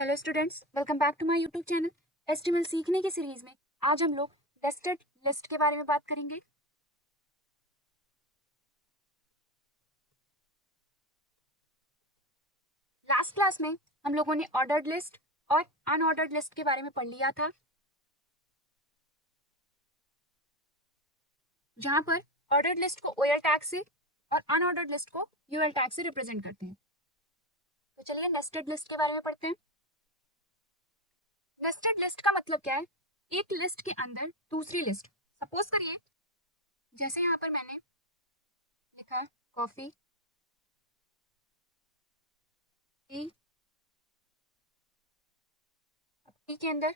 Hello students, welcome back to my YouTube channel HTML सीखने की series में। आज हम लोग नेस्टेड लिस्ट के बारे में बात करेंगे। लास्ट क्लास में हम लोगों ने ऑर्डर्ड लिस्ट और अनऑर्डर्ड लिस्ट के बारे में पढ़ लिया था, जहां पर ऑर्डर्ड लिस्ट को ओएल टैग से और अनऑर्डर्ड लिस्ट को यूएल टैग से रिप्रेजेंट करते हैं। तो चलिए नेस्टेड लिस्ट के बारे में पढ़ते हैं। नेस्टेड लिस्ट का मतलब क्या है? एक लिस्ट के अंदर दूसरी लिस्ट। सपोज करिए, जैसे यहाँ पर मैंने लिखा है कॉफी, टी। अब टी के अंदर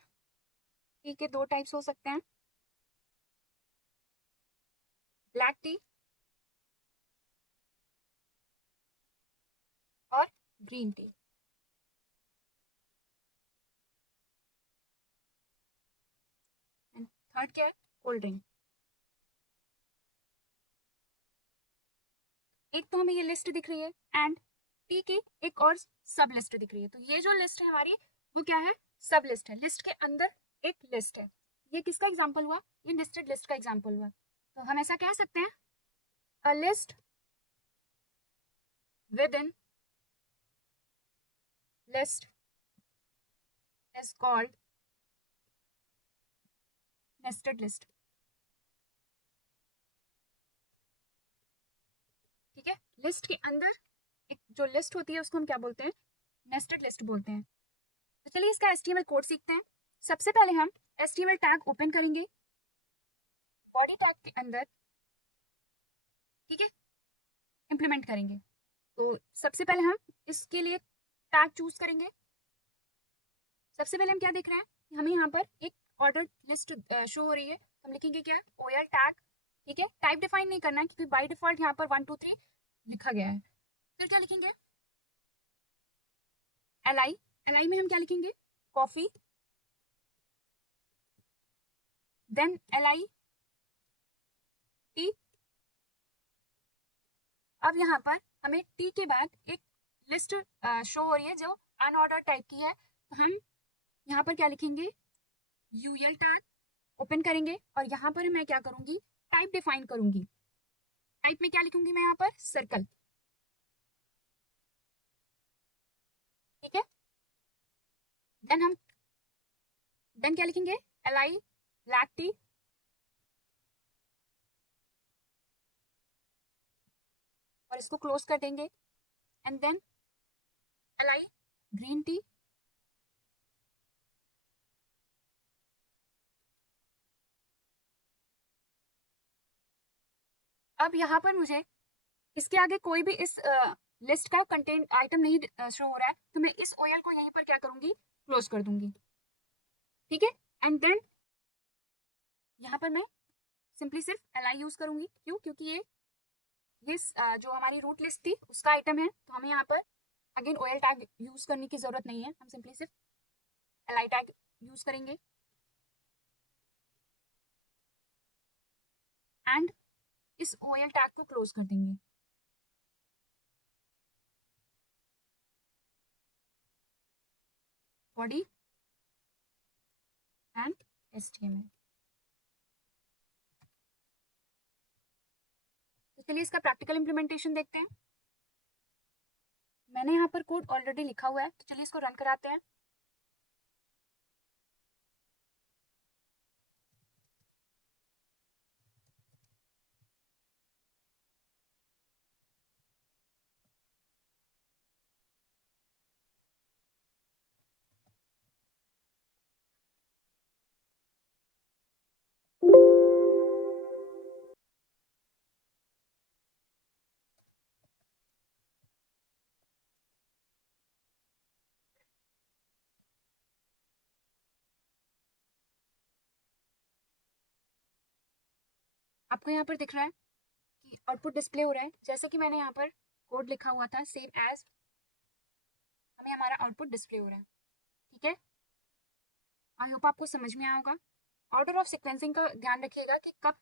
टी के दो टाइप्स हो सकते हैं, ब्लैक टी और ग्रीन टी। एंड थर्ड क्या है? Cold drink. एक तो हमें ये लिस्ट दिख रही है एंड टी की एक और सब लिस्ट दिख रही है। तो ये जो लिस्ट है हमारी, वो क्या है? सब लिस्ट है। लिस्ट के अंदर एक लिस्ट है। ये किसका एग्जाम्पल हुआ? ये लिस्टेड लिस्ट का एग्जाम्पल हुआ। तो हम ऐसा कह सकते हैं, a list with in list is called nested list. ठीक है, लिस्ट के अंदर एक जो लिस्ट होती है उसको हम क्या बोलते हैं? नेस्टेड लिस्ट बोलते हैं। तो चलिए इसका एचटीएमएल कोड सीखते हैं। सबसे पहले हम एचटीएमएल टैग ओपन करेंगे बॉडी टैग के अंदर, ठीक है, इंप्लीमेंट करेंगे। तो सबसे पहले हम इसके लिए टैग चूज करेंगे। सबसे पहले हम क्या देख रहे हैं? हमें यहाँ पर एक ऑर्डर लिस्ट शो हो रही है। हम लिखेंगे क्या? OL tag. ठीक है, टाइप डिफाइन नहीं करना है क्योंकि बाय डिफॉल्ट यहाँ पर 1 2 3 लिखा गया है। फिर क्या लिखेंगे? एल आई में हम क्या लिखेंगे? कॉफी। Then LI tea. अब यहाँ पर हमें टी के बाद एक लिस्ट शो हो रही है जो अनऑर्डर टाइप की है। तो हम यहाँ पर क्या लिखेंगे? यूएल टैग ओपन करेंगे और यहाँ पर मैं क्या करूंगी? टाइप डिफाइन करूंगी। टाइप में क्या लिखूंगी मैं? यहाँ पर सर्कल। ठीक है, देन क्या लिखेंगे? LI black tea. और इसको क्लोज कर देंगे। And then LI green tea. अब यहाँ पर मुझे इसके आगे कोई भी इस लिस्ट का कंटेंट आइटम नहीं शो हो रहा है, तो मैं इस ओएल को यहीं पर क्या करूंगी? क्लोज कर दूंगी। ठीक है, एंड देन यहाँ पर मैं सिंपली सिर्फ LI यूज करूंगी। क्यों? क्योंकि ये जो हमारी रूट लिस्ट थी उसका आइटम है, तो हमें यहाँ पर अगेन ओएल टैग यूज करने की जरूरत नहीं है। हम सिंपली सिर्फ LI टैग यूज करेंगे एंड इस ओएल टैग को क्लोज कर देंगे। Body and HTML। तो चलिए इसका प्रैक्टिकल इंप्लीमेंटेशन देखते हैं। मैंने यहाँ पर कोड ऑलरेडी लिखा हुआ है, तो चलिए इसको रन कराते हैं। आपको यहाँ पर दिख रहा है कि आउटपुट डिस्प्ले हो रहा है। जैसे कि मैंने यहाँ पर कोड लिखा हुआ था सेम एज, हमें हमारा आउटपुट डिस्प्ले हो रहा है। ठीक है, आई होप आपको समझ में आया होगा। ऑर्डर ऑफ सिक्वेंसिंग का ध्यान रखिएगा कि कब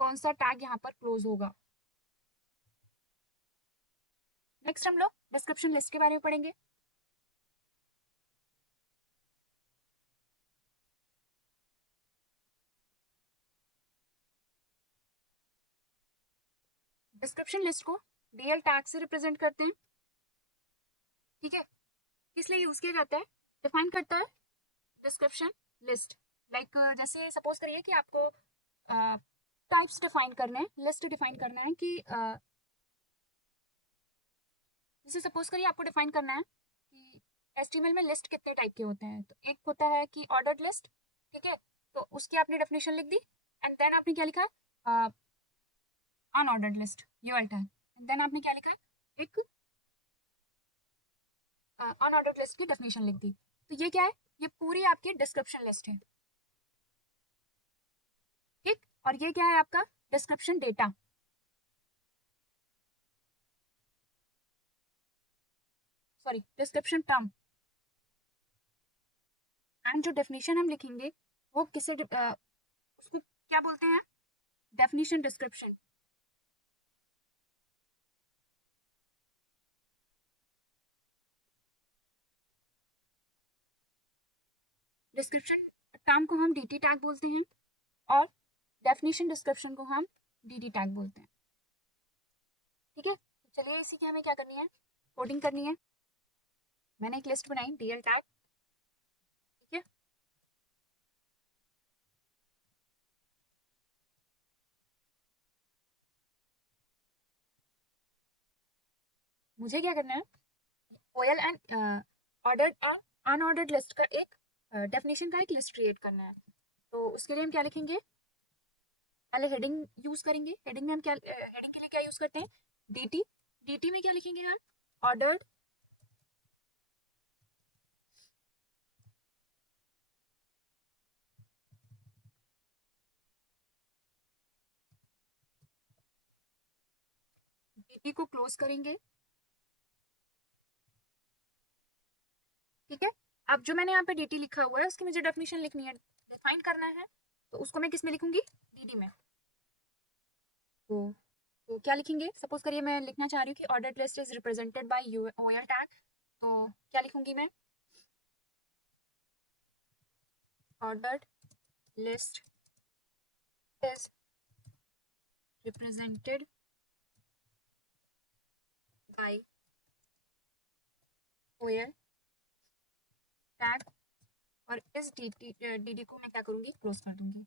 कौन सा टैग यहाँ पर क्लोज होगा। नेक्स्ट हम लोग डिस्क्रिप्शन लिस्ट के बारे में पढ़ेंगे। डिस्क्रिप्शन लिस्ट को डीएल टैग से रिप्रेजेंट करते हैं, ठीक है। किस लिए यूज किया जाता है? डिफाइन करता है डिस्क्रिप्शन लिस्ट। लाइक जैसे सपोज करिए कि आपको टाइप्स डिफाइन करने हैं, लिस्ट डिफाइन करना है कि जैसे सपोज करिए आपको डिफाइन करना है कि एचटीएमएल में लिस्ट कितने टाइप के होते हैं। तो एक होता है कि ऑर्डर्ड लिस्ट, ठीक है, तो उसकी आपने डेफिनेशन लिख दी एंड देन आपने क्या लिखा है, unordered list UL tag, and then आपने क्या लिखा है, एक अनऑर्डर्ड लिस्ट की डेफिनेशन लिख दी। तो ये क्या है, ये पूरी आपकी डिस्क्रिप्शन लिस्ट है, ठीक। और ये क्या है आपका description data, sorry description term. And जो डेफिनेशन हम लिखेंगे वो किसे उसको क्या बोलते हैं, डेफिनेशन डिस्क्रिप्शन। डिस्क्रिप्शन टर्म को हम डीटी टैग बोलते हैं और डेफिनेशन डिस्क्रिप्शन को हम डीडी टैग बोलते हैं, ठीक है। तो चलिए इसी की हमें क्या करनी है, कोडिंग करनी है। मैंने एक लिस्ट बनाई डीएल टैग, ठीक है। मुझे क्या करना है, OL and ordered and unordered list का एक डेफिनेशन का एक लिस्ट क्रिएट करना है। तो उसके लिए हम क्या लिखेंगे, पहले हेडिंग यूज करेंगे। हेडिंग में हम क्या हेडिंग के लिए क्या यूज करते हैं, डीटी। डीटी में क्या लिखेंगे हम, ऑर्डर्ड डीटी को क्लोज करेंगे, ठीक है। अब जो मैंने यहाँ पे डीटी लिखा हुआ है उसकी मुझे डेफिनेशन लिखनी है, डिफाइन करना है, तो उसको मैं किस में लिखूंगी, डीडी में। तो क्या लिखेंगे, सपोज करिए मैं लिखना चाह रही हूँ कि ordered list is represented by OL tag, तो क्या लिखूंगी मैं, ordered list is represented by OL tag, और इस डीडी को मैं क्या करूंगी, क्लोज कर दूंगी।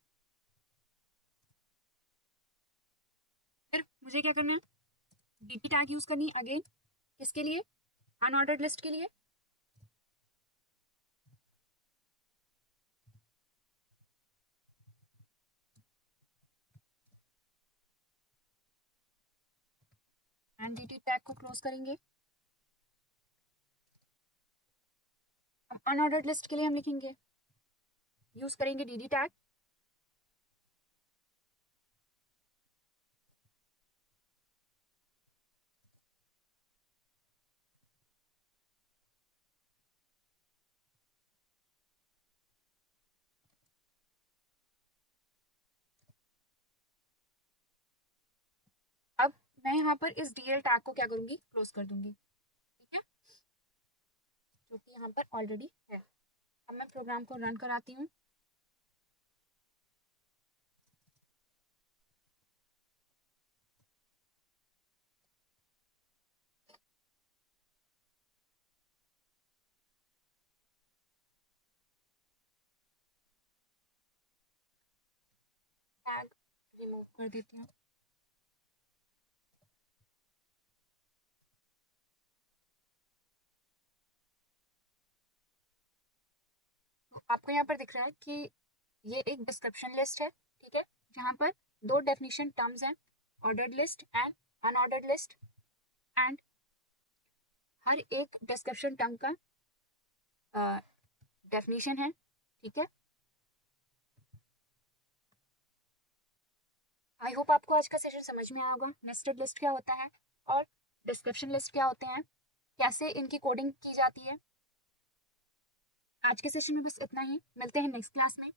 फिर मुझे क्या करना है, डीटी टैग यूज करनी है अगेन, किसके लिए, अनऑर्डर्ड लिस्ट के लिए। एंड डीटी टैग को क्लोज करेंगे। अनऑर्डर्ड लिस्ट के लिए हम लिखेंगे, यूज करेंगे डीडी टैग। अब मैं यहाँ पर इस डीएल टैग को क्या करूंगी, क्लोज कर दूंगी, ठीक है, जो कि यहाँ पर ऑलरेडी है। अब मैं प्रोग्राम को रन कराती हूँ। टैग रिमूव कर देती हूँ। आपको यहाँ पर दिख रहा है कि ये एक डिस्क्रिप्शन लिस्ट है, ठीक है, जहाँ पर दो डेफिनेशन टर्म्स हैं, ordered list and unordered list. And हर एक डिस्क्रिप्शन टर्म का डेफिनेशन है, ठीक है। आई होप आपको आज का सेशन समझ में आया होगा, नेस्टेड लिस्ट क्या होता है और डिस्क्रिप्शन लिस्ट क्या होते हैं, कैसे इनकी कोडिंग की जाती है। आज के सेशन में बस इतना ही, मिलते हैं नेक्स्ट क्लास में।